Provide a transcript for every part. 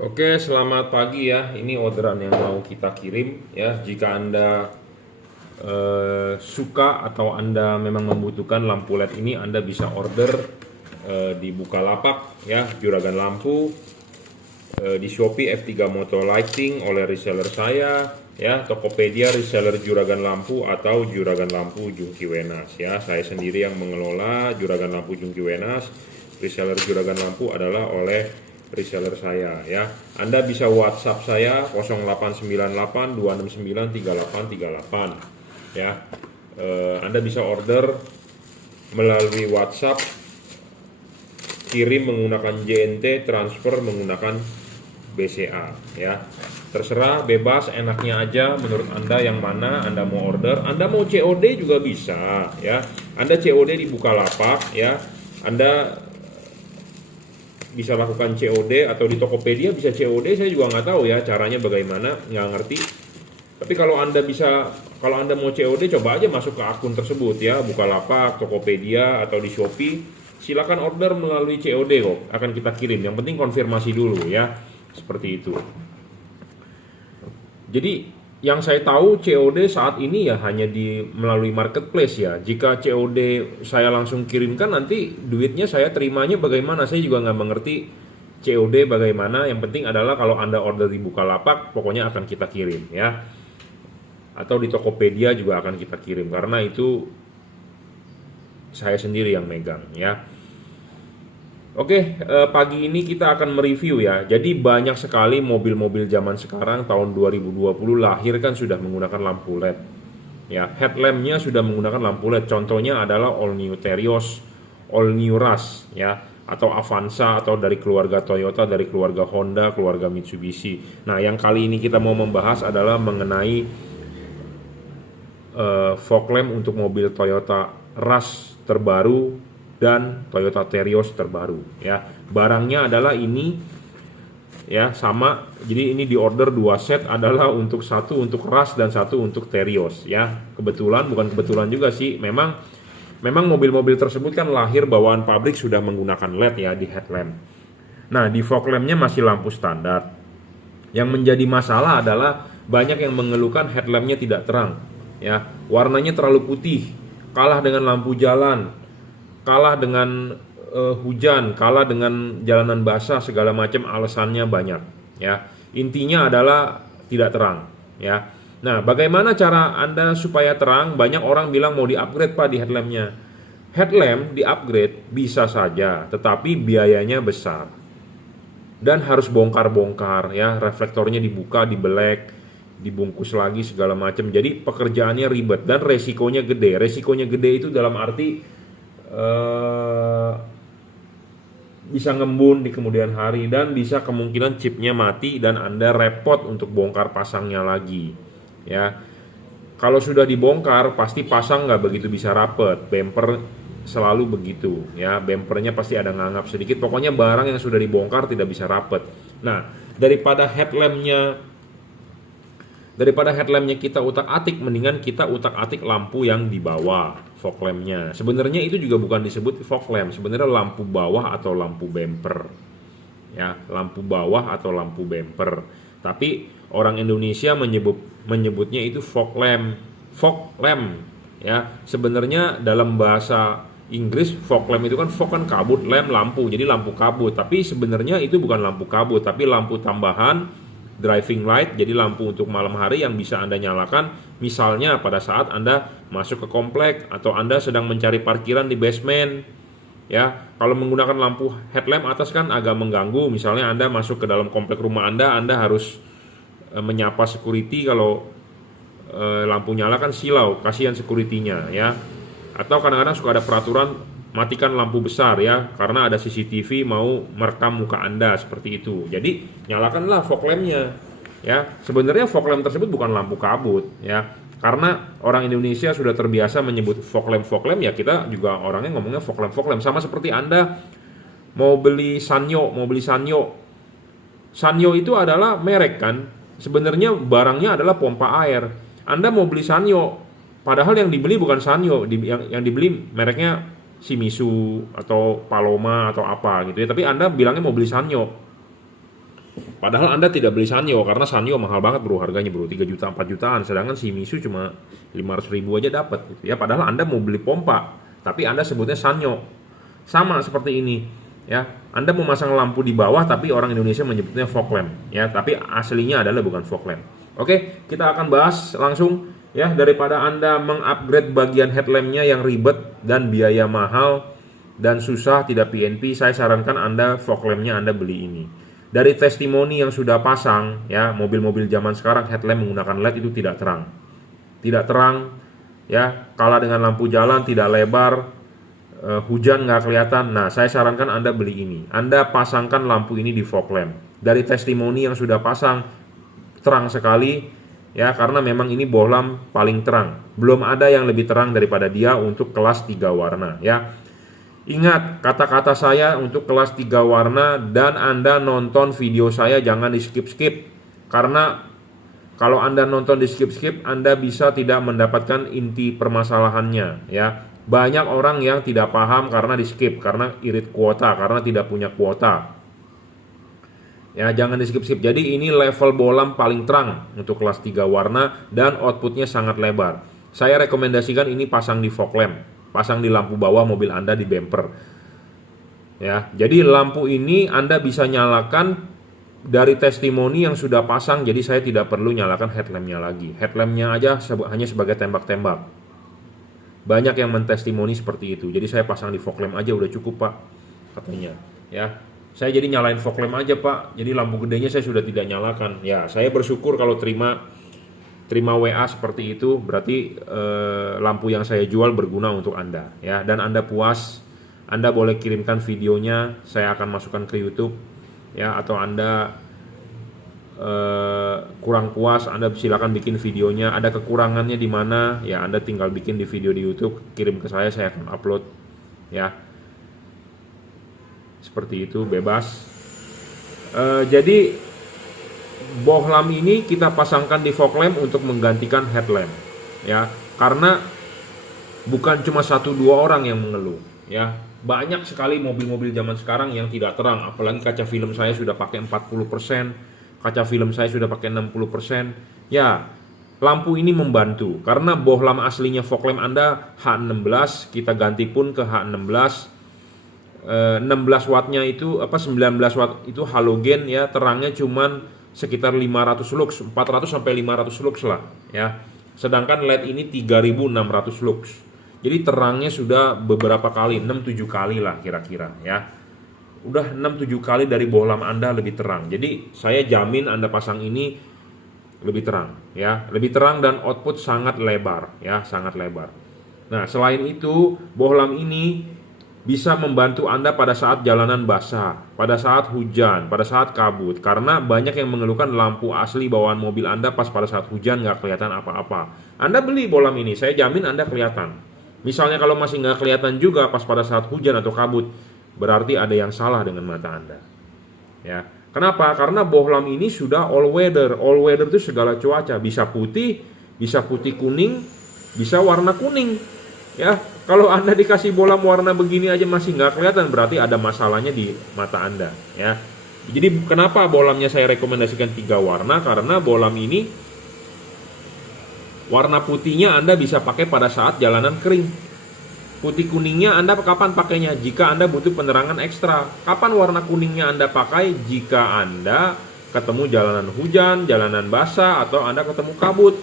Oke, selamat pagi ya. Ini orderan yang mau kita kirim ya. Jika Anda suka atau Anda memang membutuhkan lampu LED ini, Anda bisa order di Bukalapak ya, Juragan Lampu, di Shopee F3 Moto Lighting oleh reseller saya ya, Tokopedia reseller Juragan Lampu atau Juragan Lampu Jungki Wenas ya. Saya sendiri yang mengelola Juragan Lampu Jungki Wenas. Reseller Juragan Lampu adalah oleh reseller saya ya. Anda bisa WhatsApp saya 0898 269 3838 ya. Anda bisa order melalui WhatsApp, kirim menggunakan JNT, transfer menggunakan BCA ya. Terserah, bebas, enaknya aja menurut Anda yang mana Anda mau order. Anda mau COD juga bisa ya. Anda COD di Bukalapak ya. Anda bisa lakukan COD atau di Tokopedia bisa COD, saya juga nggak tahu ya caranya bagaimana, nggak ngerti. Tapi kalau Anda mau COD, coba aja masuk ke akun tersebut ya, Bukalapak, Tokopedia atau di Shopee. Silakan order melalui COD kok, akan kita kirim. Yang penting konfirmasi dulu ya, seperti itu. Jadi yang saya tahu COD saat ini ya hanya melalui marketplace ya. Jika COD saya langsung kirimkan, nanti duitnya saya terimanya bagaimana? Saya juga nggak mengerti COD bagaimana. Yang penting adalah kalau Anda order di Bukalapak, pokoknya akan kita kirim ya. Atau di Tokopedia juga akan kita kirim, karena itu saya sendiri yang megang ya. Oke, pagi ini kita akan mereview ya. Jadi banyak sekali mobil-mobil zaman sekarang tahun 2020 lahir kan sudah menggunakan lampu LED. Ya, headlampnya sudah menggunakan lampu LED. Contohnya adalah all new Terios, all new Rush ya, atau Avanza, atau dari keluarga Toyota, dari keluarga Honda, keluarga Mitsubishi. Nah, yang kali ini kita mau membahas adalah mengenai fog lamp untuk mobil Toyota Rush terbaru dan Toyota Terios terbaru ya. Barangnya adalah ini ya, sama. Jadi ini di order 2 set, adalah untuk satu untuk Rush dan satu untuk Terios ya. Kebetulan, bukan kebetulan juga sih, memang mobil-mobil tersebut kan lahir bawaan pabrik sudah menggunakan LED ya di headlamp. Nah, di fog lampnya masih lampu standar. Yang menjadi masalah adalah banyak yang mengeluhkan headlampnya tidak terang ya. Warnanya terlalu putih, kalah dengan lampu jalan, kalah dengan hujan, kalah dengan jalanan basah, segala macam alasannya banyak ya. Intinya adalah tidak terang ya. Nah, bagaimana cara Anda supaya terang? Banyak orang bilang mau di-upgrade Pak di headlampnya. Headlamp di-upgrade bisa saja, tetapi biayanya besar dan harus bongkar-bongkar ya, reflektornya dibuka, dibelek, dibungkus lagi segala macam. Jadi pekerjaannya ribet dan resikonya gede. Resikonya gede itu dalam arti bisa ngembun di kemudian hari, dan bisa kemungkinan chipnya mati dan Anda repot untuk bongkar pasangnya lagi ya. Kalau sudah dibongkar pasti pasang nggak begitu bisa rapet. Bumper selalu begitu ya, bumpernya pasti ada ngangap sedikit. Pokoknya barang yang sudah dibongkar tidak bisa rapet. Nah, daripada headlampnya kita utak-atik, mendingan kita utak-atik lampu yang di bawah fog lampnya. Sebenarnya itu juga bukan disebut fog lamp, sebenarnya lampu bawah atau lampu bumper ya, lampu bawah atau lampu bumper. Tapi orang Indonesia menyebutnya itu fog lamp ya. Sebenarnya dalam bahasa Inggris fog lamp itu kan, fog kan kabut, lamp lampu, jadi lampu kabut. Tapi sebenarnya itu bukan lampu kabut, tapi lampu tambahan, driving light, jadi lampu untuk malam hari yang bisa Anda nyalakan misalnya pada saat Anda masuk ke komplek atau Anda sedang mencari parkiran di basement ya. Kalau menggunakan lampu headlamp atas kan agak mengganggu. Misalnya Anda masuk ke dalam komplek rumah Anda harus menyapa security. Kalau lampu nyala kan silau, kasihan securitynya ya. Atau kadang-kadang suka ada peraturan matikan lampu besar ya, karena ada CCTV mau merekam muka Anda, seperti itu. Jadi nyalakanlah fog lampnya ya. Sebenarnya fog lamp tersebut bukan lampu kabut ya, karena orang Indonesia sudah terbiasa menyebut fog lamp ya, kita juga orangnya ngomongnya fog lamp. Sama seperti Anda mau beli Sanyo itu adalah merek kan. Sebenarnya barangnya adalah pompa air. Anda mau beli Sanyo, padahal yang dibeli bukan Sanyo, yang dibeli mereknya Shimizu atau Paloma atau apa gitu ya. Tapi Anda bilangnya mau beli Sanyo. Padahal Anda tidak beli Sanyo karena Sanyo mahal banget bro, harganya bro 3 juta 4 jutaan, sedangkan Shimizu cuma 500.000 aja dapat gitu ya. Padahal Anda mau beli pompa, tapi Anda sebutnya Sanyo. Sama seperti ini ya. Anda mau masang lampu di bawah tapi orang Indonesia menyebutnya fog lamp ya, tapi aslinya adalah bukan fog lamp. Oke, kita akan bahas langsung ya. Daripada Anda mengupgrade bagian headlampnya yang ribet dan biaya mahal dan susah tidak PNP, saya sarankan Anda fog lampnya Anda beli ini. Dari testimoni yang sudah pasang ya, mobil-mobil zaman sekarang headlamp menggunakan LED itu tidak terang. Tidak terang ya, kalah dengan lampu jalan, tidak lebar, hujan nggak kelihatan. Nah, saya sarankan Anda beli ini. Anda pasangkan lampu ini di fog lamp. Dari testimoni yang sudah pasang terang sekali ya, karena memang ini bohlam paling terang. Belum ada yang lebih terang daripada dia untuk kelas 3 warna ya. Ingat kata-kata saya untuk kelas 3 warna, dan Anda nonton video saya jangan di skip-skip. Karena kalau Anda nonton di skip-skip, Anda bisa tidak mendapatkan inti permasalahannya ya. Banyak orang yang tidak paham karena di skip, karena irit kuota, karena tidak punya kuota. Ya, jangan di skip-skip. Jadi ini level bohlam paling terang untuk kelas 3 warna dan outputnya sangat lebar. Saya rekomendasikan ini pasang di fog lamp. Pasang di lampu bawah mobil Anda di bumper. Ya, jadi lampu ini Anda bisa nyalakan dari testimoni yang sudah pasang, jadi saya tidak perlu nyalakan headlampnya lagi. Headlampnya aja hanya sebagai tembak-tembak. Banyak yang mentestimoni seperti itu. Jadi saya pasang di fog lamp aja udah cukup Pak, katanya. Ya, saya jadi nyalain fog lamp aja Pak. Jadi lampu gedenya saya sudah tidak nyalakan. Ya, saya bersyukur kalau terima WA seperti itu, berarti lampu yang saya jual berguna untuk Anda ya, dan Anda puas. Anda boleh kirimkan videonya, saya akan masukkan ke YouTube ya. Atau Anda kurang puas, Anda silakan bikin videonya. Ada kekurangannya di mana ya, Anda tinggal bikin di video di YouTube, kirim ke saya akan upload ya. Seperti itu, bebas. Jadi bohlam ini kita pasangkan di fog lamp untuk menggantikan headlamp ya, karena bukan cuma 1-2 orang yang mengeluh ya. Banyak sekali mobil-mobil zaman sekarang yang tidak terang, apalagi kaca film saya sudah pakai 40%, kaca film saya sudah pakai 60%. Ya, lampu ini membantu karena bohlam aslinya fog lamp Anda H16, kita ganti pun ke H16. 16 wattnya itu 19 watt itu halogen ya, terangnya cuman sekitar 500 lux, 400 sampai 500 lux lah ya. Sedangkan LED ini 3600 lux. Jadi terangnya sudah beberapa kali, 6-7 kali lah kira-kira ya. Udah 6-7 kali dari bohlam Anda lebih terang. Jadi saya jamin Anda pasang ini lebih terang ya, lebih terang dan output sangat lebar ya, sangat lebar. Nah, selain itu bohlam ini bisa membantu Anda pada saat jalanan basah, pada saat hujan, pada saat kabut. Karena banyak yang mengeluhkan lampu asli bawaan mobil Anda pas pada saat hujan nggak kelihatan apa-apa. Anda beli bohlam ini, saya jamin Anda kelihatan. Misalnya kalau masih nggak kelihatan juga pas pada saat hujan atau kabut, berarti ada yang salah dengan mata Anda. Ya, kenapa? Karena bohlam ini sudah all weather. All weather itu segala cuaca, bisa putih kuning, bisa warna kuning. Ya, kalau Anda dikasih bohlam warna begini aja masih nggak kelihatan, berarti ada masalahnya di mata Anda ya. Jadi kenapa bohlamnya saya rekomendasikan 3 warna? Karena bohlam ini warna putihnya Anda bisa pakai pada saat jalanan kering. Putih kuningnya Anda kapan pakainya? Jika Anda butuh penerangan ekstra. Kapan warna kuningnya Anda pakai? Jika Anda ketemu jalanan hujan, jalanan basah, atau Anda ketemu kabut.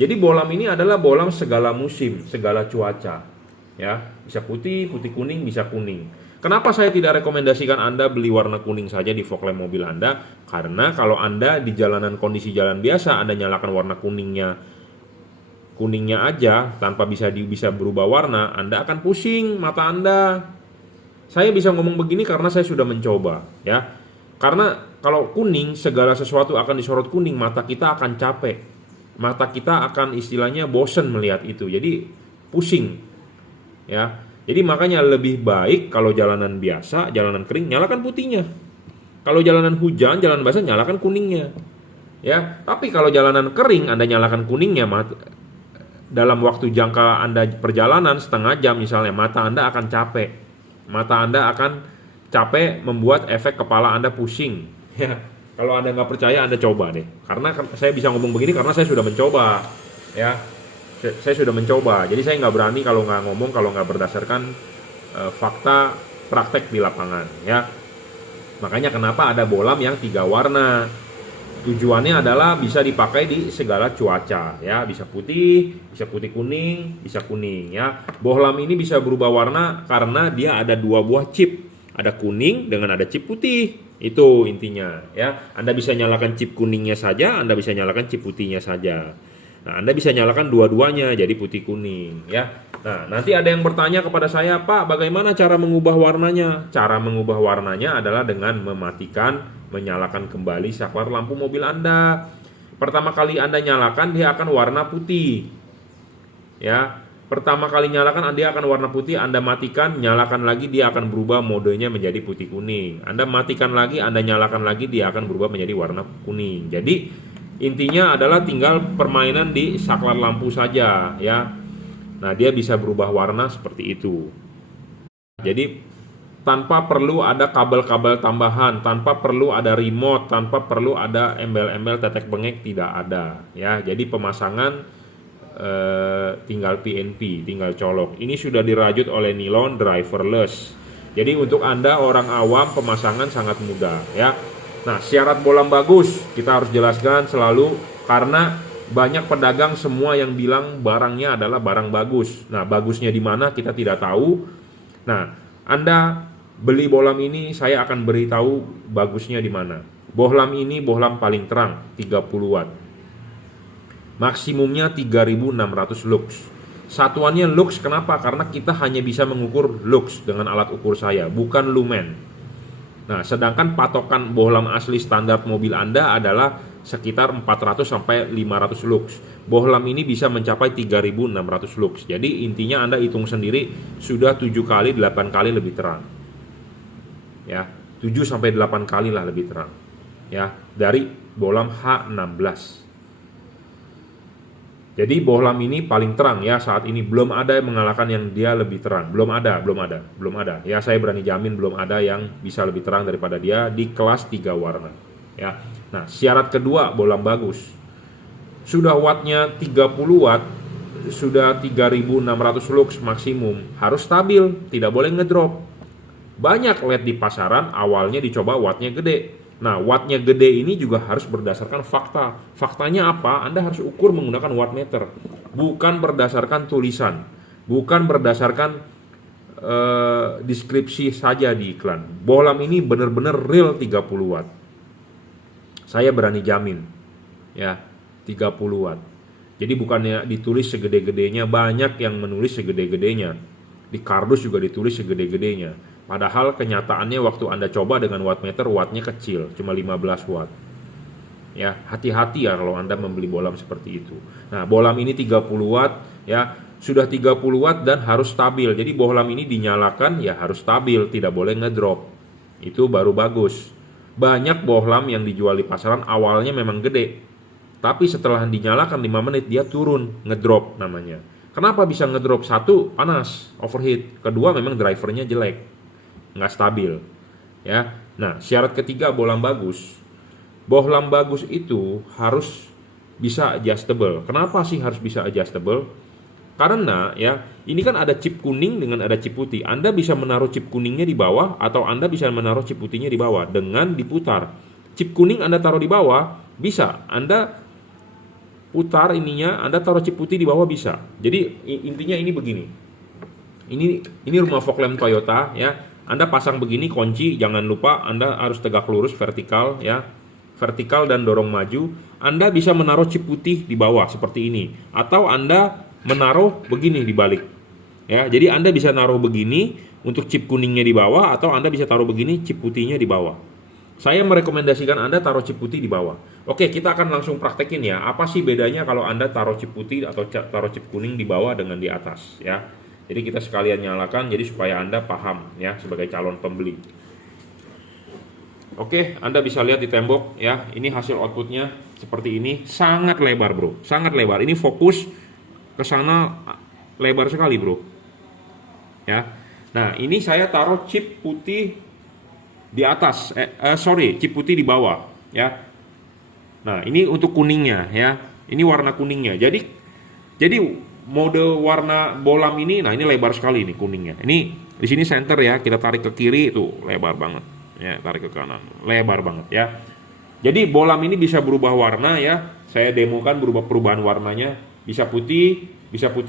Jadi bohlam ini adalah bohlam segala musim, segala cuaca. Ya, bisa putih, putih kuning, bisa kuning. Kenapa saya tidak rekomendasikan Anda beli warna kuning saja di fog lamp mobil Anda? Karena kalau Anda di jalanan kondisi jalan biasa, Anda nyalakan warna kuningnya aja tanpa bisa berubah warna, Anda akan pusing mata Anda. Saya bisa ngomong begini karena saya sudah mencoba, ya. Karena kalau kuning, segala sesuatu akan disorot kuning, mata kita akan capek. Mata kita akan istilahnya bosen melihat itu, jadi pusing ya. Jadi makanya lebih baik kalau jalanan biasa, jalanan kering, nyalakan putihnya. Kalau jalanan hujan, jalanan basah, nyalakan kuningnya ya. Tapi kalau jalanan kering Anda nyalakan kuningnya, dalam waktu jangka Anda perjalanan setengah jam misalnya, mata Anda akan capek. Mata Anda akan capek, membuat efek kepala Anda pusing ya. Kalau Anda nggak percaya, Anda coba deh. Karena saya bisa ngomong begini karena saya sudah mencoba, ya. Saya sudah mencoba. Jadi saya nggak berani kalau nggak ngomong kalau nggak berdasarkan fakta praktek di lapangan, ya. Makanya kenapa ada bohlam yang 3 warna. Tujuannya adalah bisa dipakai di segala cuaca, ya. Bisa putih kuning, bisa kuning, ya. Bohlam ini bisa berubah warna karena dia ada 2 buah chip. Ada kuning dengan ada chip putih. Itu intinya, ya. Anda bisa nyalakan chip kuningnya saja, Anda bisa nyalakan chip putihnya saja. Nah, Anda bisa nyalakan dua-duanya jadi putih kuning, ya. Nah, nanti ada yang bertanya kepada saya, Pak, bagaimana cara mengubah warnanya? Cara mengubah warnanya adalah dengan menyalakan kembali saklar lampu mobil Anda. Pertama kali Anda nyalakan, dia akan warna putih, ya. Pertama kali nyalakan dia akan warna putih, Anda matikan, nyalakan lagi, dia akan berubah modenya menjadi putih kuning. Anda matikan lagi, Anda nyalakan lagi, dia akan berubah menjadi warna kuning. Jadi intinya adalah tinggal permainan di saklar lampu saja, ya. Nah, dia bisa berubah warna seperti itu. Jadi tanpa perlu ada kabel-kabel tambahan, tanpa perlu ada remote, tanpa perlu ada embel-embel tetek bengek, tidak ada, ya. Jadi pemasangan tinggal PNP, tinggal colok. Ini sudah dirajut oleh nilon, driverless. Jadi untuk Anda orang awam pemasangan sangat mudah, ya. Nah, syarat bohlam bagus kita harus jelaskan selalu karena banyak pedagang semua yang bilang barangnya adalah barang bagus. Nah, bagusnya di mana kita tidak tahu. Nah, Anda beli bohlam ini saya akan beritahu bagusnya di mana. Bohlam ini bohlam paling terang 30 watt. Maksimumnya 3600 lux. Satuannya lux kenapa? Karena kita hanya bisa mengukur lux dengan alat ukur saya, bukan lumen. Nah, sedangkan patokan bohlam asli standar mobil Anda adalah sekitar 400 sampai 500 lux. Bohlam ini bisa mencapai 3600 lux. Jadi intinya Anda hitung sendiri sudah 7 kali 8 kali lebih terang. Ya, 7 sampai 8 kali lah lebih terang. Ya, dari bohlam H16. Jadi bohlam ini paling terang ya saat ini, belum ada yang mengalahkan yang dia lebih terang. Belum ada. Ya, saya berani jamin belum ada yang bisa lebih terang daripada dia di kelas 3 warna. Ya. Nah, syarat kedua bohlam bagus. Sudah wattnya 30 watt, sudah 3600 lux maksimum, harus stabil, tidak boleh ngedrop. Banyak LED di pasaran awalnya dicoba wattnya gede. Nah, wattnya gede ini juga harus berdasarkan fakta. Faktanya apa? Anda harus ukur menggunakan wattmeter, bukan berdasarkan tulisan, bukan berdasarkan deskripsi saja di iklan. Bohlam ini benar-benar real 30 watt. Saya berani jamin, ya, 30 watt. Jadi bukannya ditulis segede-gedenya, banyak yang menulis segede-gedenya. Di kardus juga ditulis segede-gedenya. Padahal kenyataannya waktu Anda coba dengan wattmeter, wattnya kecil, cuma 15 watt. Ya, hati-hati ya kalau Anda membeli bohlam seperti itu. Nah, bohlam ini 30 watt, ya, sudah 30 watt dan harus stabil. Jadi bohlam ini dinyalakan ya harus stabil, tidak boleh ngedrop. Itu baru bagus. Banyak bohlam yang dijual di pasaran awalnya memang gede, tapi setelah dinyalakan 5 menit dia turun, ngedrop namanya. Kenapa bisa ngedrop? Satu, panas, overheat. Kedua, memang drivernya jelek, nggak stabil, ya. Nah, syarat ketiga bohlam bagus. Bohlam bagus itu harus bisa adjustable. Kenapa sih harus bisa adjustable? Karena ya, ini kan ada chip kuning dengan ada chip putih. Anda bisa menaruh chip kuningnya di bawah atau Anda bisa menaruh chip putihnya di bawah dengan diputar. Chip kuning Anda taruh di bawah, bisa. Anda putar ininya, Anda taruh chip putih di bawah bisa. Jadi intinya ini begini. Ini rumah fog lamp Toyota ya. Anda pasang begini kunci, jangan lupa Anda harus tegak lurus vertikal ya. Vertikal dan dorong maju. Anda bisa menaruh chip putih di bawah seperti ini atau Anda menaruh begini di balik. Ya, jadi Anda bisa naruh begini untuk chip kuningnya di bawah atau Anda bisa taruh begini chip putihnya di bawah. Saya merekomendasikan Anda taruh chip putih di bawah. Oke, kita akan langsung praktekin ya. Apa sih bedanya kalau Anda taruh chip putih atau taruh chip kuning di bawah dengan di atas ya. Jadi kita sekalian nyalakan jadi supaya Anda paham ya sebagai calon pembeli. Oke, Anda bisa lihat di tembok ya. Ini hasil outputnya seperti ini, sangat lebar, Bro. Sangat lebar. Ini fokus ke sana lebar sekali, Bro. Ya. Nah, ini saya taruh chip putih di atas. Chip putih di bawah. ya. Nah, ini untuk kuningnya ya. Ini warna kuningnya. Jadi mode warna bolam ini, nah ini lebar sekali nih kuningnya. Ini di sini center ya, kita tarik ke kiri itu lebar banget. Ya, tarik ke kanan, lebar banget ya. Jadi bolam ini bisa berubah warna ya. Saya demokan berubah perubahan warnanya. Bisa putih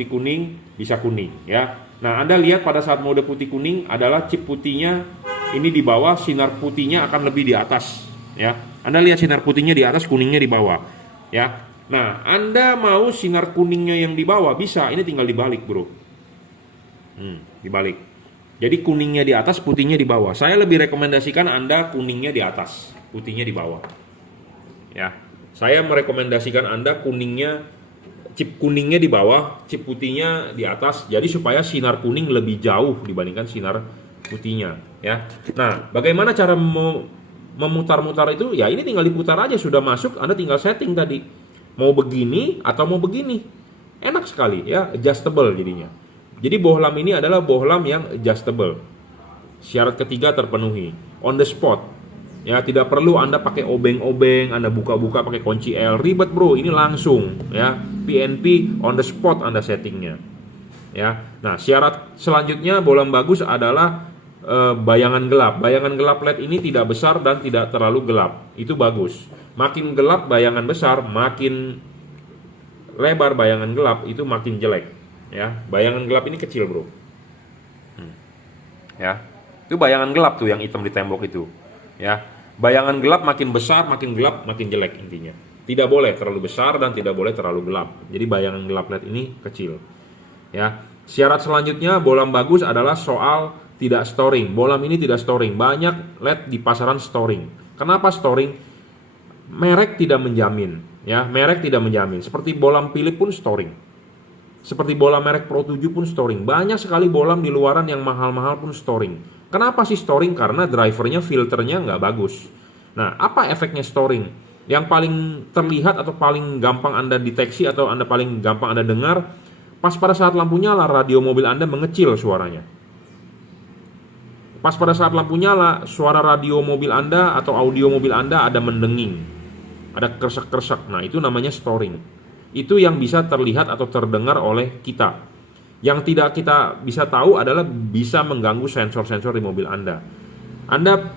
kuning, bisa kuning ya. Nah, Anda lihat pada saat mode putih kuning adalah chip putihnya ini di bawah, sinar putihnya akan lebih di atas ya. Anda lihat sinar putihnya di atas, kuningnya di bawah ya. Nah, Anda mau sinar kuningnya yang di bawah bisa, ini tinggal dibalik, bro. Dibalik. Jadi kuningnya di atas, putihnya di bawah. Saya lebih rekomendasikan Anda kuningnya di atas, putihnya di bawah. Ya. Saya merekomendasikan Anda chip kuningnya di bawah, chip putihnya di atas. Jadi supaya sinar kuning lebih jauh dibandingkan sinar putihnya, ya. Nah, bagaimana cara memutar-mutar itu? Ya, ini tinggal diputar aja, sudah masuk, Anda tinggal setting tadi. Mau begini atau mau begini. Enak sekali ya, adjustable jadinya. Jadi bohlam ini adalah bohlam yang adjustable. Syarat ketiga terpenuhi. On the spot. Ya, tidak perlu Anda pakai obeng-obeng, Anda buka-buka pakai kunci L. Ribet, bro. Ini langsung ya. PNP on the spot Anda settingnya. Ya. Nah, syarat selanjutnya bohlam bagus adalah bayangan gelap. Bayangan gelap LED ini tidak besar dan tidak terlalu gelap. Itu bagus. Makin gelap bayangan besar, makin lebar bayangan gelap, itu makin jelek. Ya, bayangan gelap ini kecil, bro. Ya, itu bayangan gelap tuh yang hitam di tembok itu. Ya, bayangan gelap makin besar, makin gelap, makin jelek intinya. Tidak boleh terlalu besar dan tidak boleh terlalu gelap. Jadi bayangan gelap LED ini kecil. Ya, syarat selanjutnya bohlam bagus adalah soal tidak storing. Bohlam ini tidak storing. Banyak LED di pasaran storing. Kenapa storing? Merek tidak menjamin. Ya, merek tidak menjamin. Seperti bohlam Philips pun storing. Seperti bohlam merek Pro 7 pun storing. Banyak sekali bohlam di luaran yang mahal-mahal pun storing. Kenapa sih storing? Karena drivernya, filternya nggak bagus. Nah, apa efeknya storing? Yang paling terlihat atau paling gampang Anda deteksi atau Anda paling gampang Anda dengar, pas pada saat lampu nyala, radio mobil Anda mengecil suaranya. Pas pada saat lampu nyala, suara radio mobil Anda atau audio mobil Anda ada mendenging, ada kresek-kresek. Nah, itu namanya storing. Itu yang bisa terlihat atau terdengar oleh kita. Yang tidak kita bisa tahu adalah bisa mengganggu sensor-sensor di mobil Anda.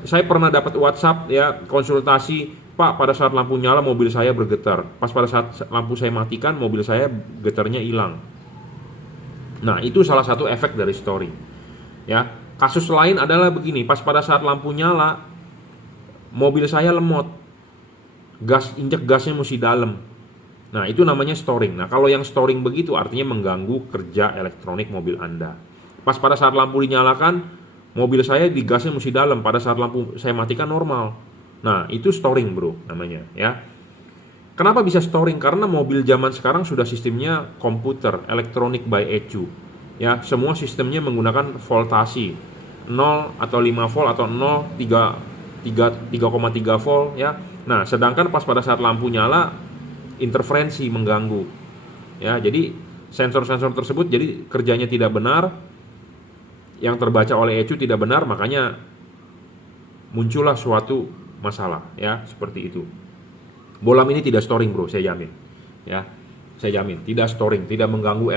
Saya pernah dapat WhatsApp ya, konsultasi, Pak, pada saat lampu nyala mobil saya bergetar. Pas pada saat lampu saya matikan, mobil saya getarnya hilang. Nah, itu salah satu efek dari storing. Ya. Kasus lain adalah begini, pas pada saat lampu nyala, mobil saya lemot, injek gasnya mesti dalam. Nah, itu namanya storing. Nah, kalau yang storing begitu artinya mengganggu kerja elektronik mobil Anda. Pas pada saat lampu dinyalakan, mobil saya di gasnya mesti dalam. Pada saat lampu saya matikan normal. Nah, itu storing, bro, namanya ya. Kenapa bisa storing? Karena mobil zaman sekarang sudah sistemnya komputer, electronic by ECU. Ya, semua sistemnya menggunakan voltasi 0 atau 5 volt atau 0 3,3 volt ya. Nah, sedangkan pas pada saat lampu nyala interferensi mengganggu. Ya, jadi sensor-sensor tersebut jadi kerjanya tidak benar. Yang terbaca oleh ECU tidak benar, makanya muncullah suatu masalah ya, seperti itu. Bohlam ini tidak storing, bro, saya jamin. Ya. Saya jamin, tidak storing, tidak mengganggu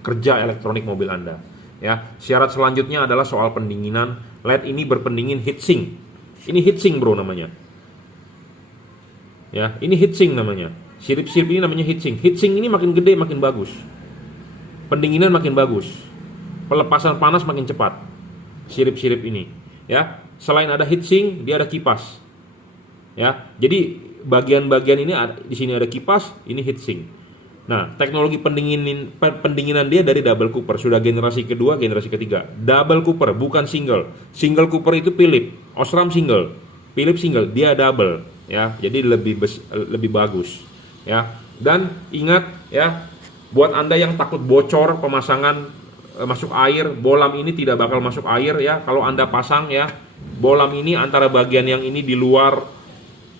kerja elektronik mobil Anda. Ya, syarat selanjutnya adalah soal pendinginan. LED ini berpendingin heatsink. Ini heatsink, bro, namanya. Ya, ini heatsink namanya. Sirip-sirip ini namanya heatsink. Heatsink ini makin gede makin bagus. Pendinginan makin bagus. Pelepasan panas makin cepat. Sirip-sirip ini, ya. Selain ada heatsink, dia ada kipas. Ya, jadi bagian-bagian ini di sini ada kipas, ini heatsink. Nah, teknologi pendinginan dia dari double cooper, sudah generasi kedua, generasi ketiga. Double cooper, bukan single. Single cooper itu Philips, Osram single, Philips single, dia double, ya. Jadi lebih bagus, ya. Dan ingat, ya, buat Anda yang takut bocor pemasangan masuk air, bohlam ini tidak bakal masuk air, ya. Kalau Anda pasang, ya, bohlam ini antara bagian yang ini di luar,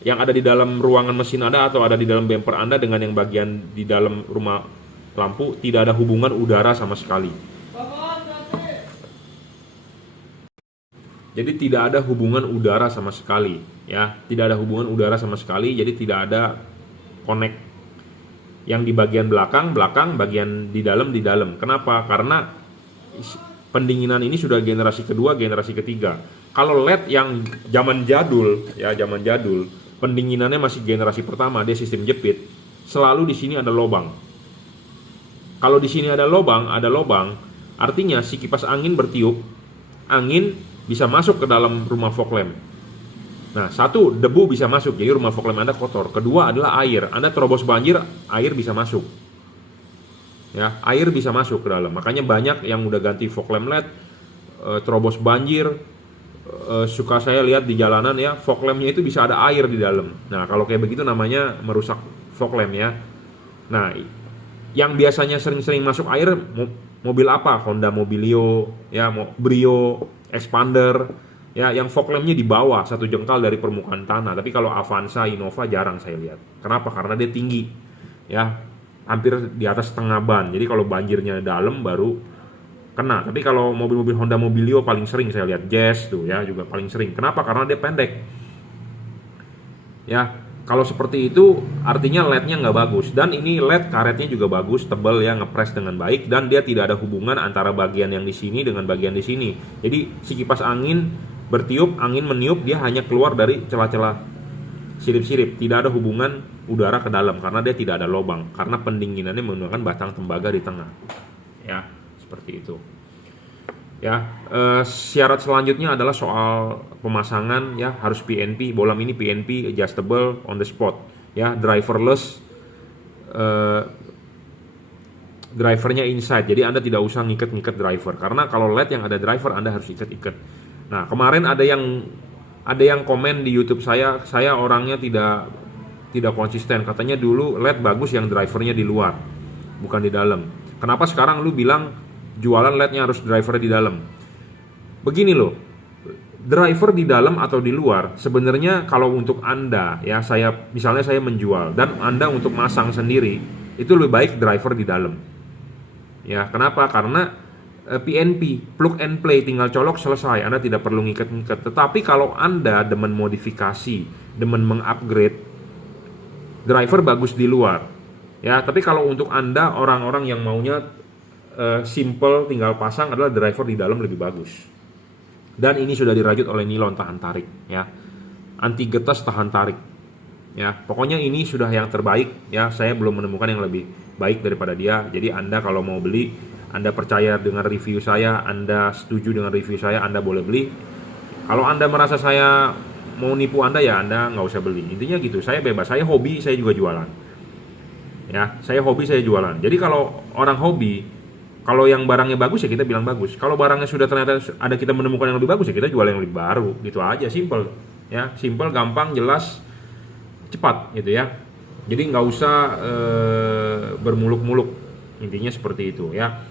yang ada di dalam ruangan mesin Anda atau ada di dalam bumper Anda dengan yang bagian di dalam rumah lampu, tidak ada hubungan udara sama sekali. Jadi tidak ada hubungan udara sama sekali, ya. Tidak ada hubungan udara sama sekali, jadi tidak ada connect yang di bagian belakang, bagian di dalam. Kenapa? Karena pendinginan ini sudah generasi kedua, generasi ketiga. Kalau LED yang zaman jadul, pendinginannya masih generasi pertama, dia sistem jepit. Selalu di sini ada lubang. Kalau di sini ada lubang, artinya si kipas angin bertiup, angin bisa masuk ke dalam rumah fog lamp. Nah, satu, debu bisa masuk, jadi rumah fog lamp Anda kotor. Kedua adalah air, Anda terobos banjir, air bisa masuk. Ya, air bisa masuk ke dalam. Makanya banyak yang udah ganti fog lamp LED, terobos banjir. Suka saya lihat di jalanan ya, fog lampnya itu bisa ada air di dalam. Nah, kalau kayak begitu namanya merusak fog lamp ya. Nah, yang biasanya sering-sering masuk air mobil apa? Honda Mobilio, ya, Brio, Expander, ya, yang fog lampnya di bawah 1 jengkal dari permukaan tanah. Tapi kalau Avanza, Innova jarang saya lihat. Kenapa? Karena dia tinggi, ya, hampir di atas setengah ban. Jadi kalau banjirnya dalam baru kena. Tapi kalau mobil-mobil Honda Mobilio paling sering saya lihat, Jazz tuh ya juga paling sering. Kenapa? Karena dia pendek. Ya, kalau seperti itu artinya LED-nya nggak bagus. Dan ini LED karetnya juga bagus, tebal ya, ngepres dengan baik, dan dia tidak ada hubungan antara bagian yang di sini dengan bagian di sini. Jadi si kipas angin bertiup, angin meniup, dia hanya keluar dari celah-celah sirip-sirip, tidak ada hubungan udara ke dalam karena dia tidak ada lubang, karena pendinginannya menggunakan batang tembaga di tengah. Ya, seperti itu. Ya, syarat selanjutnya adalah soal pemasangan ya, harus PNP. Bolam ini PNP, adjustable on the spot. Ya, driverless, drivernya inside. Jadi Anda tidak usah ngikat-ngikat driver. Karena kalau LED yang ada driver Anda harus ikat-ikat. Nah, kemarin ada yang komen di YouTube saya orangnya tidak konsisten. Katanya dulu LED bagus yang drivernya di luar, bukan di dalam. Kenapa sekarang lu bilang jualan LED-nya harus driver di dalam? Begini loh, driver di dalam atau di luar sebenarnya kalau untuk Anda ya, misalnya saya menjual dan Anda untuk masang sendiri, itu lebih baik driver di dalam. Ya, kenapa? Karena PNP, plug and play, tinggal colok selesai, Anda tidak perlu ngikat-ngikat. Tetapi kalau Anda demen modifikasi, demen mengupgrade, driver bagus di luar. Ya, tapi kalau untuk Anda orang-orang yang maunya simple tinggal pasang, adalah driver di dalam lebih bagus. Dan ini sudah dirajut oleh nilon tahan tarik ya. Anti getas tahan tarik. Ya, pokoknya ini sudah yang terbaik ya. Saya belum menemukan yang lebih baik daripada dia. Jadi Anda kalau mau beli, Anda percaya dengan review saya, Anda setuju dengan review saya, Anda boleh beli. Kalau Anda merasa saya mau nipu Anda, ya Anda nggak usah beli. Intinya gitu, saya bebas, saya hobi, saya juga jualan. Ya, saya hobi, saya jualan. Jadi kalau orang hobi, kalau yang barangnya bagus ya kita bilang bagus. Kalau barangnya sudah ternyata ada kita menemukan yang lebih bagus ya kita jual yang lebih baru. Gitu aja, simple. Ya, simple, gampang, jelas, cepat gitu ya. Jadi nggak usah bermuluk-muluk. Intinya seperti itu ya.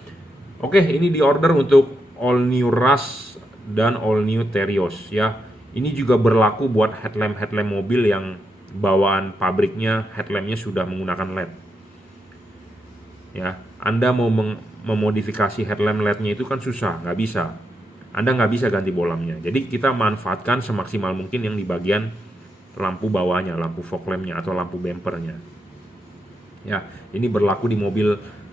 Oke, ini di order untuk all new Rush dan all new Terios ya. Ini juga berlaku buat headlamp mobil yang bawaan pabriknya headlampnya sudah menggunakan LED. Ya, Anda mau memodifikasi headlamp LED-nya itu kan susah, nggak bisa. Anda nggak bisa ganti bolamnya. Jadi kita manfaatkan semaksimal mungkin yang di bagian lampu bawahnya, lampu fog lamp-nya atau lampu bumpernya. Ya, ini berlaku di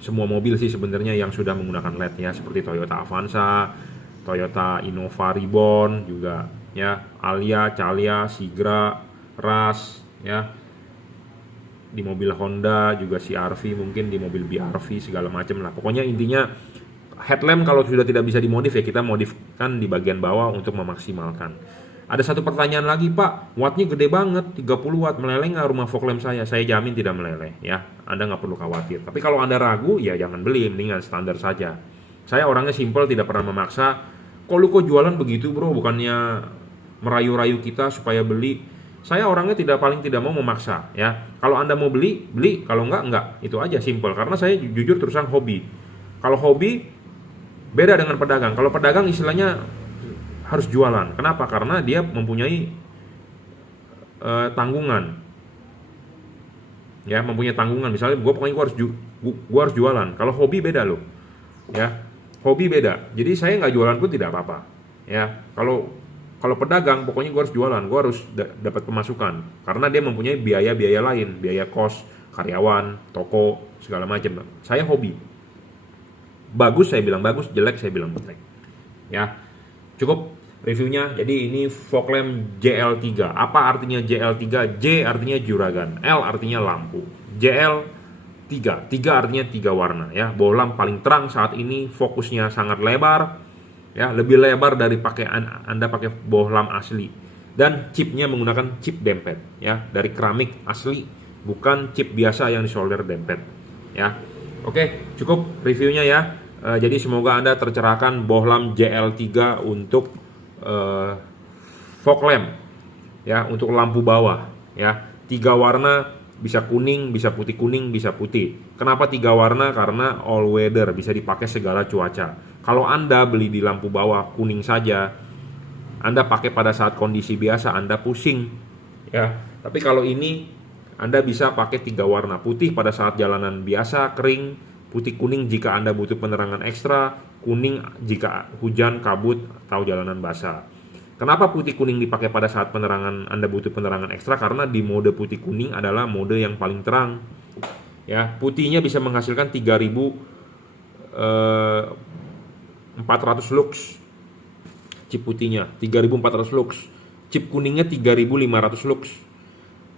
semua mobil sih sebenarnya yang sudah menggunakan LED ya, seperti Toyota Avanza, Toyota Innova Reborn juga ya, Alia, Calya, Sigra, Rush ya. Di mobil Honda juga CR-V, mungkin di mobil BR-V segala macam lah. Pokoknya intinya headlamp kalau sudah tidak bisa dimodif ya kita modifkan di bagian bawah untuk memaksimalkan. Ada satu pertanyaan lagi, Pak, wattnya gede banget, 30 watt, meleleh nggak rumah fog lamp saya? Saya jamin tidak meleleh ya, Anda nggak perlu khawatir. Tapi kalau Anda ragu ya jangan beli, mendingan standar saja. Saya orangnya simple, tidak pernah memaksa. Kok lu kok jualan begitu bro, bukannya merayu-rayu kita supaya beli? Saya orangnya paling tidak mau memaksa ya. Kalau Anda mau beli, kalau enggak. Itu aja, simple. Karena saya jujur terusan hobi. Kalau hobi beda dengan pedagang. Kalau pedagang istilahnya harus jualan. Kenapa? Karena dia mempunyai tanggungan. Ya, mempunyai tanggungan. Misalnya pokoknya gua harus jualan. Kalau hobi beda loh. Ya. Hobi beda. Jadi saya nggak jualan pun tidak apa-apa. Ya. Kalau Kalau pedagang pokoknya gue harus jualan, gue harus dapat pemasukan karena dia mempunyai biaya-biaya lain, biaya kos, karyawan, toko, segala macam. Saya hobi. Bagus saya bilang bagus, jelek saya bilang jelek. Ya. Cukup reviewnya. Jadi ini fog lamp JL3. Apa artinya JL3? J artinya juragan, L artinya lampu. JL3. 3 artinya 3 warna ya. Bohlam paling terang saat ini, fokusnya sangat lebar. Ya, lebih lebar dari Anda pakai bohlam asli. Dan chipnya menggunakan chip dempet ya, dari keramik asli, bukan chip biasa yang disolder dempet ya. Oke, cukup reviewnya ya. Jadi semoga Anda tercerahkan bohlam JL3 untuk fog lamp ya, untuk lampu bawah ya. 3 warna, bisa kuning, bisa putih kuning, bisa putih. Kenapa 3 warna? Karena all weather, bisa dipakai segala cuaca. Kalau Anda beli di lampu bawah kuning saja, Anda pakai pada saat kondisi biasa, Anda pusing ya. Tapi kalau ini Anda bisa pakai 3 warna. Putih pada saat jalanan biasa kering, putih kuning jika Anda butuh penerangan ekstra, kuning jika hujan, kabut, atau jalanan basah. Kenapa putih kuning dipakai pada saat penerangan Anda butuh penerangan ekstra? Karena di mode putih kuning adalah mode yang paling terang. Ya, putihnya bisa menghasilkan 3.400 lux. Chip putihnya 3.400 lux. Chip kuningnya 3.500 lux.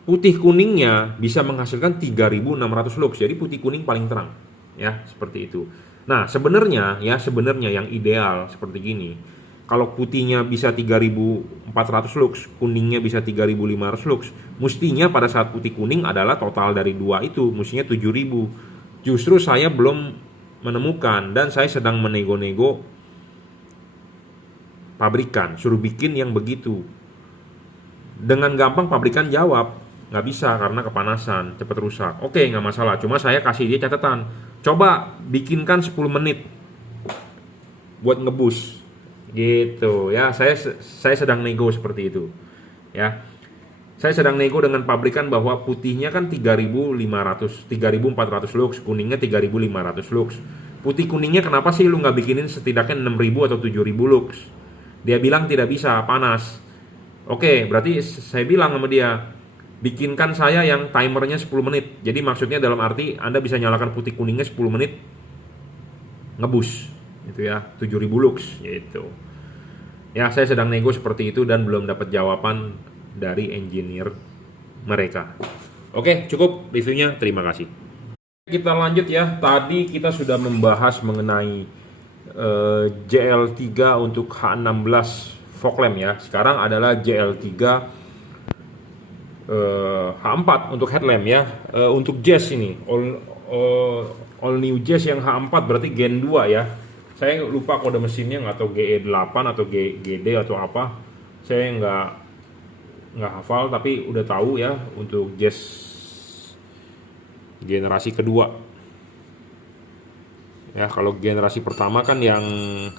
Putih kuningnya bisa menghasilkan 3.600 lux. Jadi putih kuning paling terang. Ya, seperti itu. Nah, sebenarnya yang ideal seperti gini. Kalau putihnya bisa 3.400 lux, kuningnya bisa 3.500 lux, mestinya pada saat putih kuning adalah total dari dua itu, mestinya 7.000. Justru saya belum menemukan dan saya sedang menego-nego pabrikan, suruh bikin yang begitu. Dengan gampang pabrikan jawab, nggak bisa karena kepanasan, cepat rusak. Oke, nggak masalah, cuma saya kasih dia catatan. Coba bikinkan 10 menit buat ngebus gitu ya. Saya sedang nego seperti itu ya. Saya sedang nego dengan pabrikan bahwa putihnya kan 3.500, 3.400 lux, kuningnya 3.500 lux. Putih kuningnya kenapa sih lu nggak bikinin setidaknya 6.000 atau 7.000 lux? Dia bilang tidak bisa, panas. Oke, berarti saya bilang sama dia, bikinkan saya yang timernya 10 menit. Jadi maksudnya dalam arti Anda bisa nyalakan putih kuningnya 10 menit ngebus gitu ya, 7.000 lux gitu. Ya, saya sedang nego seperti itu dan belum dapat jawaban dari engineer mereka. Oke, cukup reviewnya, terima kasih. Kita lanjut ya. Tadi kita sudah membahas mengenai JL3 untuk H16 fog lamp ya. Sekarang adalah JL3 H4 untuk headlamp ya. Untuk Jazz ini all new Jazz yang H4 berarti Gen 2 ya. Saya lupa kode mesinnya, nggak tahu GE8 atau GD atau apa. Saya nggak hafal, tapi udah tahu ya untuk Jazz generasi kedua. Ya, kalau generasi pertama kan yang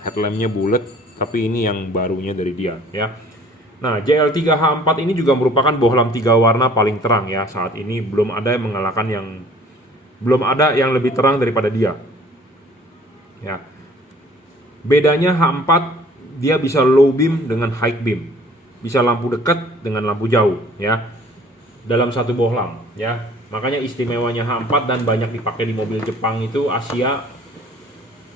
headlampnya bulat, tapi ini yang barunya dari dia ya. Nah, JL3H4 ini juga merupakan bohlam 3 warna paling terang ya. Saat ini belum ada yang lebih terang daripada dia. Ya. Bedanya H4 dia bisa low beam dengan high beam. Bisa lampu dekat dengan lampu jauh ya. Dalam satu bohlam ya. Makanya istimewanya H4 dan banyak dipakai di mobil Jepang itu Asia,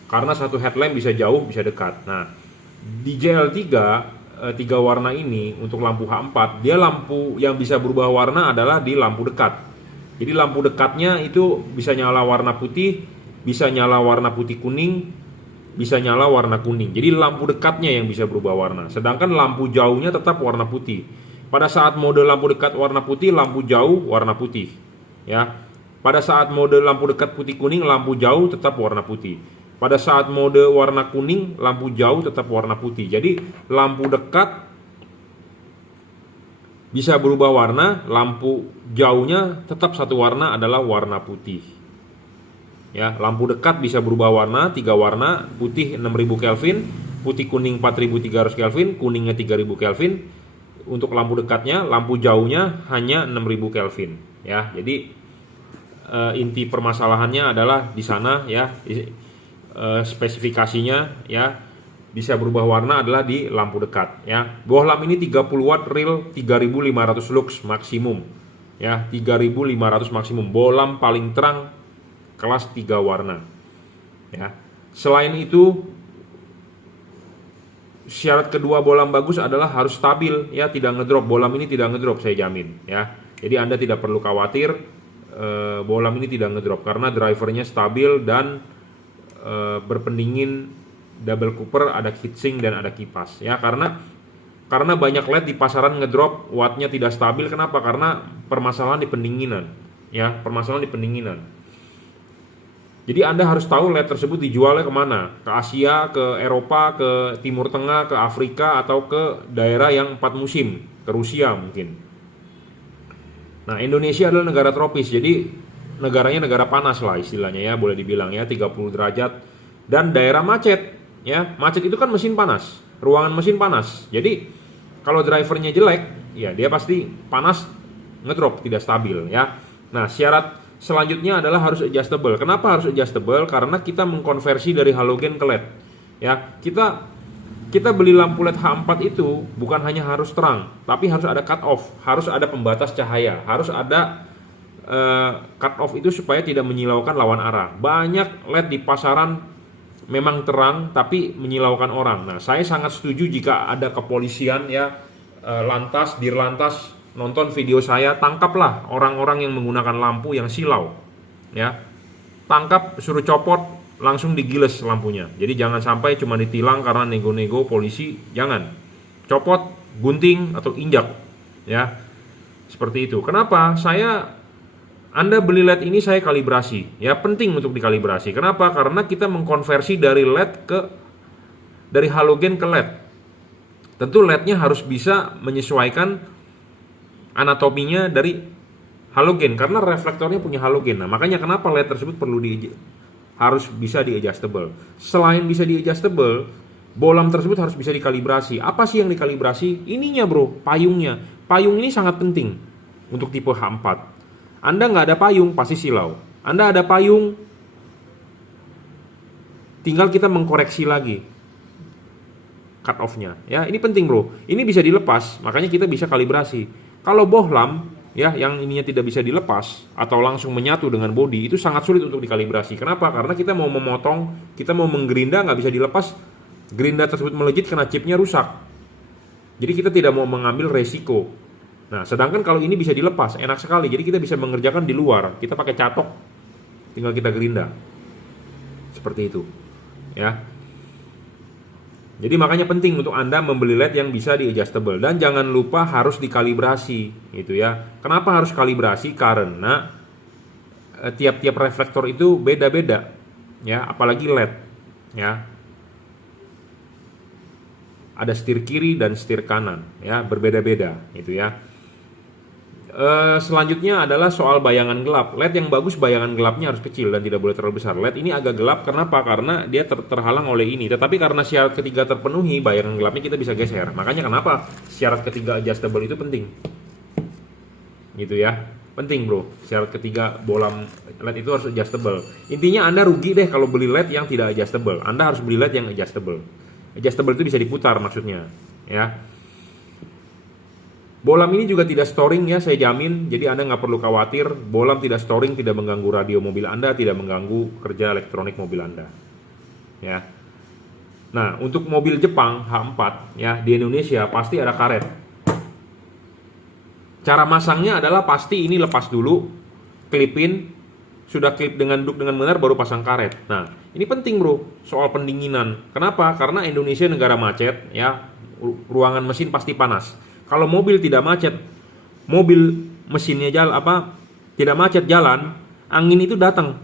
karena satu headlamp bisa jauh, bisa dekat. Nah, di JL3 3 warna ini untuk lampu H4, dia lampu yang bisa berubah warna adalah di lampu dekat. Jadi lampu dekatnya itu bisa nyala warna putih, bisa nyala warna putih kuning, bisa nyala warna kuning. Jadi lampu dekatnya yang bisa berubah warna. Sedangkan lampu jauhnya tetap warna putih. Pada saat mode lampu dekat warna putih, lampu jauh warna putih. Ya. Pada saat mode lampu dekat putih kuning, lampu jauh tetap warna putih. Pada saat mode warna kuning, lampu jauh tetap warna putih. Jadi lampu dekat bisa berubah warna, lampu jauhnya tetap satu warna adalah warna putih. Ya, lampu dekat bisa berubah warna, 3 warna, putih 6000 Kelvin, putih kuning 4300 Kelvin, kuningnya 3000 Kelvin. Untuk lampu dekatnya, lampu jauhnya hanya 6000 Kelvin. Ya, jadi inti permasalahannya adalah di sana ya. Spesifikasinya ya, bisa berubah warna adalah di lampu dekat ya. Bohlam ini 30 watt real 3500 lux maksimum ya, 3500 maksimum. Bohlam paling terang kelas 3 warna ya. Selain itu syarat kedua bohlam bagus adalah harus stabil ya, tidak ngedrop. Bohlam ini tidak ngedrop, saya jamin ya. Jadi Anda tidak perlu khawatir bohlam ini tidak ngedrop karena drivernya stabil dan berpendingin double cooper, ada heatsink dan ada kipas ya. Karena banyak LED di pasaran ngedrop, wattnya tidak stabil. Kenapa? Karena permasalahan di pendinginan ya, permasalahan di pendinginan. Jadi Anda harus tahu LED tersebut dijualnya kemana, ke Asia, ke Eropa, ke Timur Tengah, ke Afrika, atau ke daerah yang 4 musim, ke Rusia mungkin. Nah, Indonesia adalah negara tropis, jadi negaranya negara panas lah istilahnya ya, boleh dibilang ya, 30 derajat. Dan daerah macet ya, macet itu kan mesin panas, ruangan mesin panas. Jadi kalau drivernya jelek, ya dia pasti panas, ngedrop, tidak stabil ya. Nah, syarat selanjutnya adalah harus adjustable. Kenapa harus adjustable? Karena kita mengkonversi dari halogen ke LED. Ya, kita beli lampu LED H4 itu bukan hanya harus terang, tapi harus ada cut off, harus ada pembatas cahaya, harus ada cut off itu supaya tidak menyilaukan lawan arah. Banyak LED di pasaran memang terang tapi menyilaukan orang. Nah, saya sangat setuju jika ada kepolisian ya, lantas, dirlantas nonton video saya, tangkaplah orang-orang yang menggunakan lampu yang silau ya, tangkap, suruh copot, langsung digiles lampunya. Jadi jangan sampai cuma ditilang karena nego-nego polisi, jangan, copot, gunting atau injak ya, seperti itu. Kenapa? Anda beli LED ini saya kalibrasi ya, penting untuk dikalibrasi. Kenapa? Karena kita mengkonversi dari halogen ke LED. Tentu LED-nya harus bisa menyesuaikan anatominya dari halogen karena reflektornya punya halogen. Nah, makanya kenapa LED tersebut harus bisa di-adjustable. Selain bisa di-adjustable, bohlam tersebut harus bisa dikalibrasi. Apa sih yang dikalibrasi? Ininya bro, payungnya. Payung ini sangat penting untuk tipe H4. Anda nggak ada payung, pasti silau. Anda ada payung, tinggal kita mengkoreksi lagi cut off-nya. Ya, ini penting bro. Ini bisa dilepas, makanya kita bisa kalibrasi. Kalau bohlam ya, yang ininya tidak bisa dilepas atau langsung menyatu dengan bodi, itu sangat sulit untuk dikalibrasi. Kenapa? Karena kita mau memotong, kita mau menggerinda, nggak bisa dilepas. Gerinda tersebut melejit karena chipnya rusak. Jadi kita tidak mau mengambil resiko. Nah, sedangkan kalau ini bisa dilepas, enak sekali. Jadi kita bisa mengerjakan di luar. Kita pakai catok, tinggal kita gerinda. Seperti itu ya. Jadi makanya penting untuk Anda membeli LED yang bisa di-adjustable. Dan jangan lupa harus dikalibrasi gitu ya. Kenapa harus kalibrasi? Karena tiap-tiap reflektor itu beda-beda ya, apalagi LED ya. Ada setir kiri dan setir kanan ya, berbeda-beda gitu ya. Selanjutnya adalah soal bayangan gelap. LED yang bagus bayangan gelapnya harus kecil dan tidak boleh terlalu besar. LED ini agak gelap, kenapa? Karena dia terhalang oleh ini. Tetapi karena syarat ketiga terpenuhi, bayangan gelapnya kita bisa geser. Makanya kenapa syarat ketiga adjustable itu penting, gitu ya. Penting bro, syarat ketiga bohlam LED itu harus adjustable. Intinya Anda rugi deh kalau beli LED yang tidak adjustable. Anda harus beli LED yang adjustable. Adjustable itu bisa diputar maksudnya ya. Bohlam ini juga tidak storing ya, saya jamin. Jadi Anda nggak perlu khawatir. Bohlam tidak storing, tidak mengganggu radio mobil Anda, tidak mengganggu kerja elektronik mobil Anda. Ya. Nah, untuk mobil Jepang H4 ya di Indonesia pasti ada karet. Cara masangnya adalah pasti ini lepas dulu, klipin, sudah klip dengan benar baru pasang karet. Nah, ini penting bro, soal pendinginan. Kenapa? Karena Indonesia negara macet ya, ruangan mesin pasti panas. Kalau mobil tidak macet, mobil mesinnya tidak macet jalan, angin itu datang.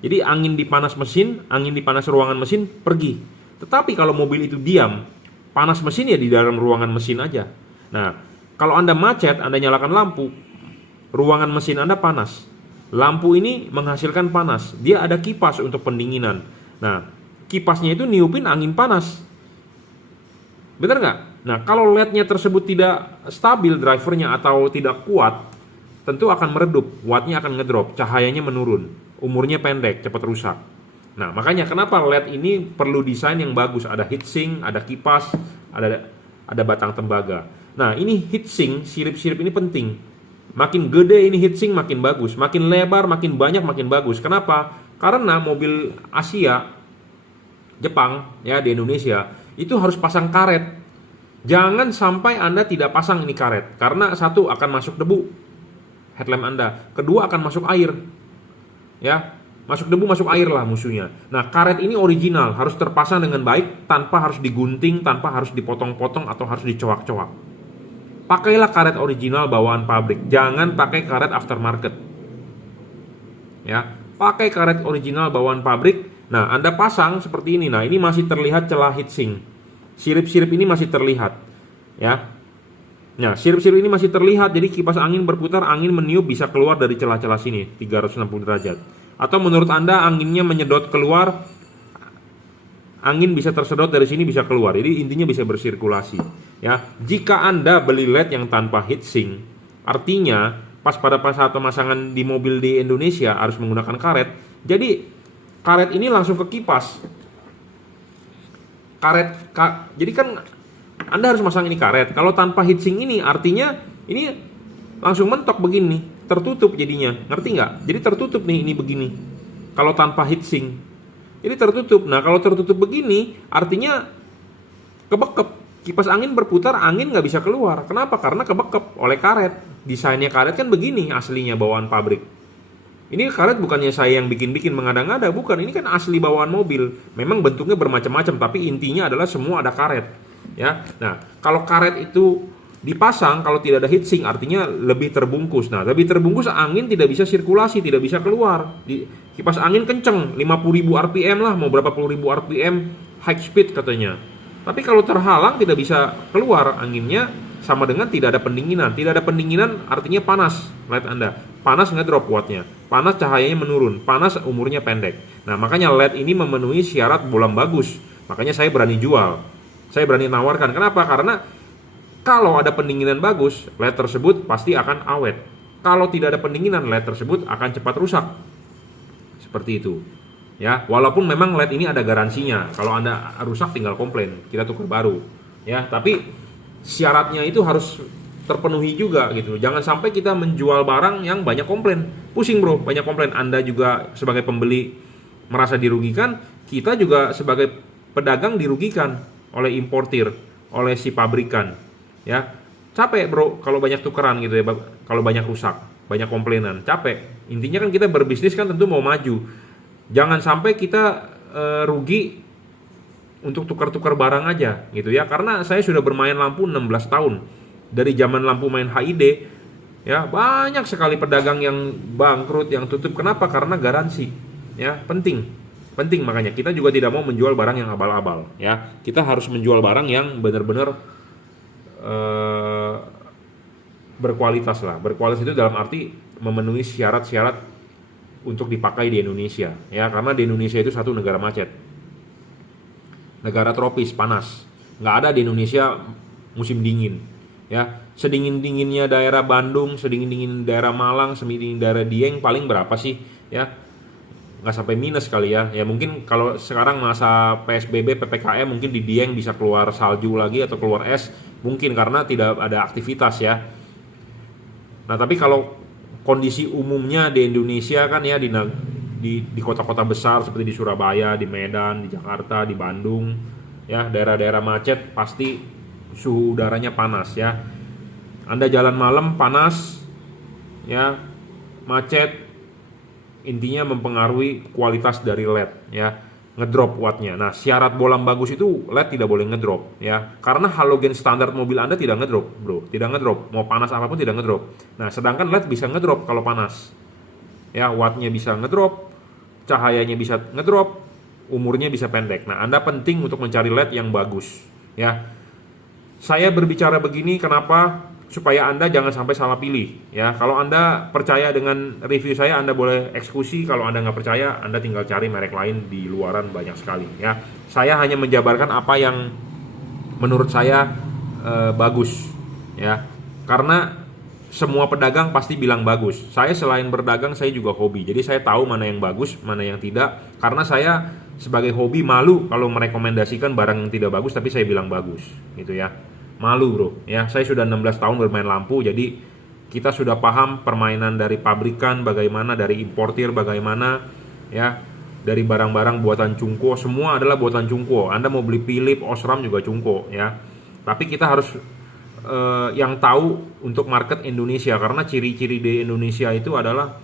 Jadi angin dipanas mesin, angin dipanas ruangan mesin pergi. Tetapi kalau mobil itu diam, panas mesin ya di dalam ruangan mesin aja. Nah, kalau Anda macet, Anda nyalakan lampu, ruangan mesin Anda panas. Lampu ini menghasilkan panas. Dia ada kipas untuk pendinginan. Nah, kipasnya itu niupin angin panas. Benar nggak? Nah, kalau LED-nya tersebut tidak stabil drivernya atau tidak kuat, tentu akan meredup, wattnya akan ngedrop, cahayanya menurun, umurnya pendek, cepat rusak. Nah, makanya kenapa LED ini perlu desain yang bagus, ada heatsink, ada kipas, ada batang tembaga. Nah, ini heatsink, sirip-sirip ini penting. Makin gede ini heatsink makin bagus, makin lebar, makin banyak makin bagus. Kenapa? Karena mobil Asia, Jepang ya di Indonesia itu harus pasang karet. Jangan sampai Anda tidak pasang ini karet, karena satu akan masuk debu headlamp Anda, kedua akan masuk air. Ya, masuk debu, masuk air lah musuhnya. Nah, karet ini original, harus terpasang dengan baik, tanpa harus digunting, tanpa harus dipotong-potong atau harus dicoak-coak. Pakailah karet original bawaan pabrik, jangan pakai karet aftermarket. Ya, pakai karet original bawaan pabrik. Nah, Anda pasang seperti ini. Nah, ini masih terlihat celah heatsink. Sirip-sirip ini masih terlihat. Ya. Nah, sirip-sirip ini masih terlihat, jadi kipas angin berputar, angin meniup bisa keluar dari celah-celah sini 360 derajat. Atau menurut Anda anginnya menyedot keluar, angin bisa tersedot dari sini bisa keluar. Jadi intinya bisa bersirkulasi. Ya, jika Anda beli LED yang tanpa heatsink, artinya pas saat pemasangan di mobil di Indonesia harus menggunakan karet. Jadi karet ini langsung ke kipas. Jadi kan Anda harus masang ini karet. Kalau tanpa heatsink ini artinya ini langsung mentok begini, tertutup jadinya. Ngerti nggak? Jadi tertutup nih ini begini. Kalau tanpa heatsink, ini tertutup. Nah, kalau tertutup begini artinya kebekep. Kipas angin berputar, angin nggak bisa keluar. Kenapa? Karena kebekep oleh karet. Desainnya karet kan begini aslinya bawaan pabrik. Ini karet bukannya saya yang bikin-bikin mengada-ngada, bukan. Ini kan asli bawaan mobil. Memang bentuknya bermacam-macam, tapi intinya adalah semua ada karet. Ya, nah kalau karet itu dipasang, kalau tidak ada heatsink artinya lebih terbungkus. Nah, lebih terbungkus angin tidak bisa sirkulasi, tidak bisa keluar. Kipas angin kenceng, 50.000 RPM lah, mau berapa puluh ribu RPM, high speed katanya. Tapi kalau terhalang tidak bisa keluar anginnya, sama dengan tidak ada pendinginan. Tidak ada pendinginan artinya panas LED Anda. Panas ngedrop wattnya, panas cahayanya menurun, panas umurnya pendek. Nah, makanya LED ini memenuhi syarat bolam bagus. Makanya saya berani jual. Saya berani tawarkan. Kenapa? Karena kalau ada pendinginan bagus, LED tersebut pasti akan awet. Kalau tidak ada pendinginan, LED tersebut akan cepat rusak. Seperti itu. Ya, walaupun memang LED ini ada garansinya. Kalau Anda rusak tinggal komplain, kita tukar baru. Ya, tapi syaratnya itu harus terpenuhi juga gitu. Jangan sampai kita menjual barang yang banyak komplain. Pusing, Bro, banyak komplain. Anda juga sebagai pembeli merasa dirugikan, kita juga sebagai pedagang dirugikan oleh importir, oleh si pabrikan. Ya, capek, Bro, kalau banyak tukeran gitu ya, kalau banyak rusak, banyak komplainan, capek. Intinya kan kita berbisnis kan tentu mau maju. Jangan sampai kita rugi untuk tukar-tukar barang aja gitu ya. Karena saya sudah bermain lampu 16 tahun. Dari zaman lampu main HID ya, banyak sekali pedagang yang bangkrut, yang tutup. Kenapa? Karena garansi. Ya, penting. Makanya kita juga tidak mau menjual barang yang abal-abal ya. Kita harus menjual barang yang benar-benar berkualitas lah. Berkualitas itu dalam arti memenuhi syarat-syarat untuk dipakai di Indonesia ya, karena di Indonesia itu satu negara macet, negara tropis panas, nggak ada di Indonesia musim dingin ya. Sedingin-dinginnya daerah Bandung, sedingin-dingin daerah Malang, sedingin daerah Dieng paling berapa sih ya, nggak sampai minus kali ya. Ya mungkin kalau sekarang masa PSBB PPKM mungkin di Dieng bisa keluar salju lagi atau keluar es, mungkin karena tidak ada aktivitas ya. Nah, tapi kalau kondisi umumnya di Indonesia kan ya, di kota-kota besar seperti di Surabaya, di Medan, di Jakarta, di Bandung ya, daerah-daerah macet pasti suhu udaranya panas ya. Anda jalan malam panas ya, macet, intinya mempengaruhi kualitas dari LED ya, ngedrop wattnya. Nah, syarat bolam bagus itu LED tidak boleh ngedrop ya, karena halogen standar mobil Anda tidak ngedrop, Bro, tidak ngedrop, mau panas apapun tidak ngedrop. Nah, sedangkan LED bisa ngedrop kalau panas ya, wattnya bisa ngedrop, cahayanya bisa ngedrop, umurnya bisa pendek. Nah, Anda penting untuk mencari LED yang bagus ya. Saya berbicara begini kenapa? Supaya Anda jangan sampai salah pilih ya. Kalau Anda percaya dengan review saya, Anda boleh eksekusi. Kalau Anda nggak percaya, Anda tinggal cari merek lain di luaran, banyak sekali ya. Saya hanya menjabarkan apa yang menurut saya bagus ya. Karena semua pedagang pasti bilang bagus. Saya selain berdagang, saya juga hobi. Jadi saya tahu mana yang bagus, mana yang tidak. Karena saya sebagai hobi malu kalau merekomendasikan barang yang tidak bagus, tapi saya bilang bagus, gitu ya. Malu bro, ya. Saya sudah 16 tahun bermain lampu, jadi kita sudah paham permainan dari pabrikan, bagaimana dari importir, bagaimana ya dari barang-barang buatan Cungko, semua adalah buatan Cungko. Anda mau beli Philip, Osram juga Cungko, ya. Tapi kita harus yang tahu untuk market Indonesia, karena ciri-ciri di Indonesia itu adalah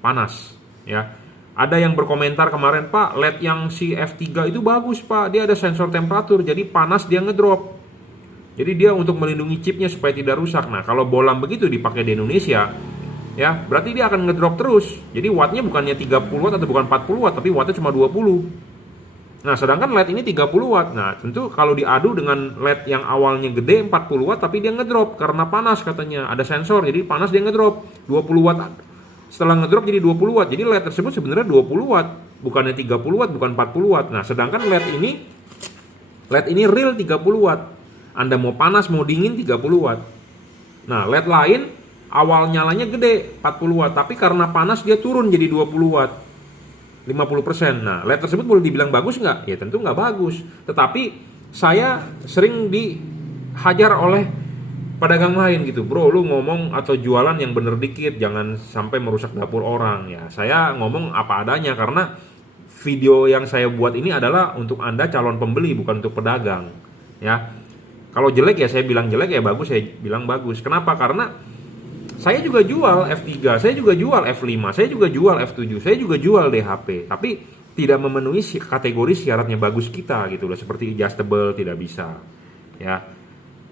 panas ya. Ada yang berkomentar kemarin, Pak, LED yang si F3 itu bagus Pak, dia ada sensor temperatur, jadi panas dia ngedrop, jadi dia untuk melindungi chipnya supaya tidak rusak. Nah kalau bolam begitu dipakai di Indonesia ya, berarti dia akan ngedrop terus. Jadi wattnya bukannya 30 watt atau bukan 40 watt, tapi wattnya cuma 20. Nah, sedangkan LED ini 30 watt. Nah, tentu kalau diadu dengan LED yang awalnya gede 40 watt tapi dia ngedrop karena panas katanya. Ada sensor, jadi panas dia ngedrop 20 watt. Setelah ngedrop jadi 20 watt. Jadi LED tersebut sebenarnya 20 watt, bukannya 30 watt, bukan 40 watt. Nah, sedangkan LED ini real 30 watt. Anda mau panas, mau dingin 30 watt. Nah, LED lain awal nyalanya gede 40 watt, tapi karena panas dia turun jadi 20 watt. 50%. Nah, LED tersebut boleh dibilang bagus nggak? Ya tentu nggak bagus. Tetapi saya sering dihajar oleh pedagang lain gitu, bro, lu ngomong atau jualan yang bener dikit, jangan sampai merusak dapur orang. Ya, saya ngomong apa adanya karena video yang saya buat ini adalah untuk Anda calon pembeli, bukan untuk pedagang. Ya, kalau jelek ya saya bilang jelek, ya bagus saya bilang bagus. Kenapa? Karena saya juga jual F3, saya juga jual F5, saya juga jual F7, saya juga jual DHP, tapi tidak memenuhi kategori syaratnya bagus kita gitu loh, seperti adjustable tidak bisa. Ya.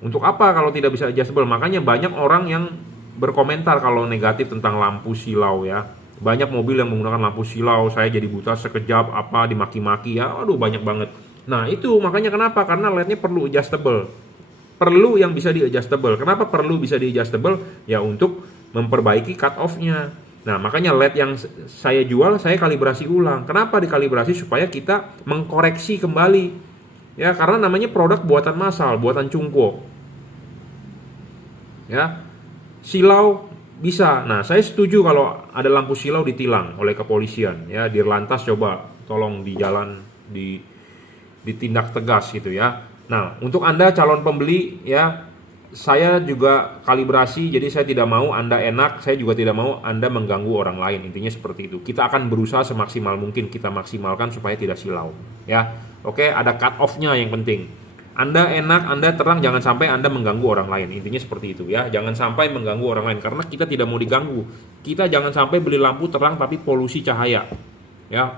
Untuk apa kalau tidak bisa adjustable? Makanya banyak orang yang berkomentar kalau negatif tentang lampu silau ya. Banyak mobil yang menggunakan lampu silau, saya jadi buta sekejap apa dimaki-maki ya. Aduh banyak banget. Nah, itu makanya kenapa? Karena LED-nya perlu adjustable. Perlu yang bisa di-adjustable. Kenapa perlu bisa di-adjustable? Ya untuk memperbaiki cut off-nya. Nah makanya LED yang saya jual, saya kalibrasi ulang. Kenapa dikalibrasi? Supaya kita mengkoreksi kembali. Ya karena namanya produk buatan massal, buatan Cungko. Ya, silau bisa. Nah saya setuju kalau ada lampu silau ditilang oleh kepolisian. Ya Dirlantas coba tolong di jalan ditindak tegas gitu ya. Nah, untuk Anda calon pembeli ya, saya juga kalibrasi, jadi saya tidak mau Anda enak, saya juga tidak mau Anda mengganggu orang lain. Intinya seperti itu. Kita akan berusaha semaksimal mungkin kita maksimalkan supaya tidak silau, ya. Oke, ada cut off-nya yang penting. Anda enak, Anda terang, jangan sampai Anda mengganggu orang lain. Intinya seperti itu ya. Jangan sampai mengganggu orang lain karena kita tidak mau diganggu. Kita jangan sampai beli lampu terang tapi polusi cahaya. Ya,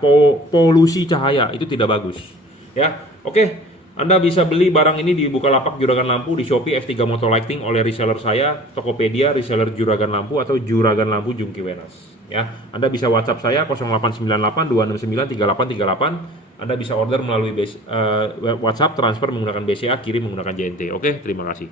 polusi cahaya itu tidak bagus. Ya. Oke. Anda bisa beli barang ini di Bukalapak Juragan Lampu, di Shopee F3 Moto Lighting oleh reseller saya, Tokopedia, reseller Juragan Lampu atau Juragan Lampu Jungki Wenas. Ya, Anda bisa WhatsApp saya 0898 269 3838. Anda bisa order melalui WhatsApp, transfer menggunakan BCA, kirim menggunakan JNT. Oke, terima kasih.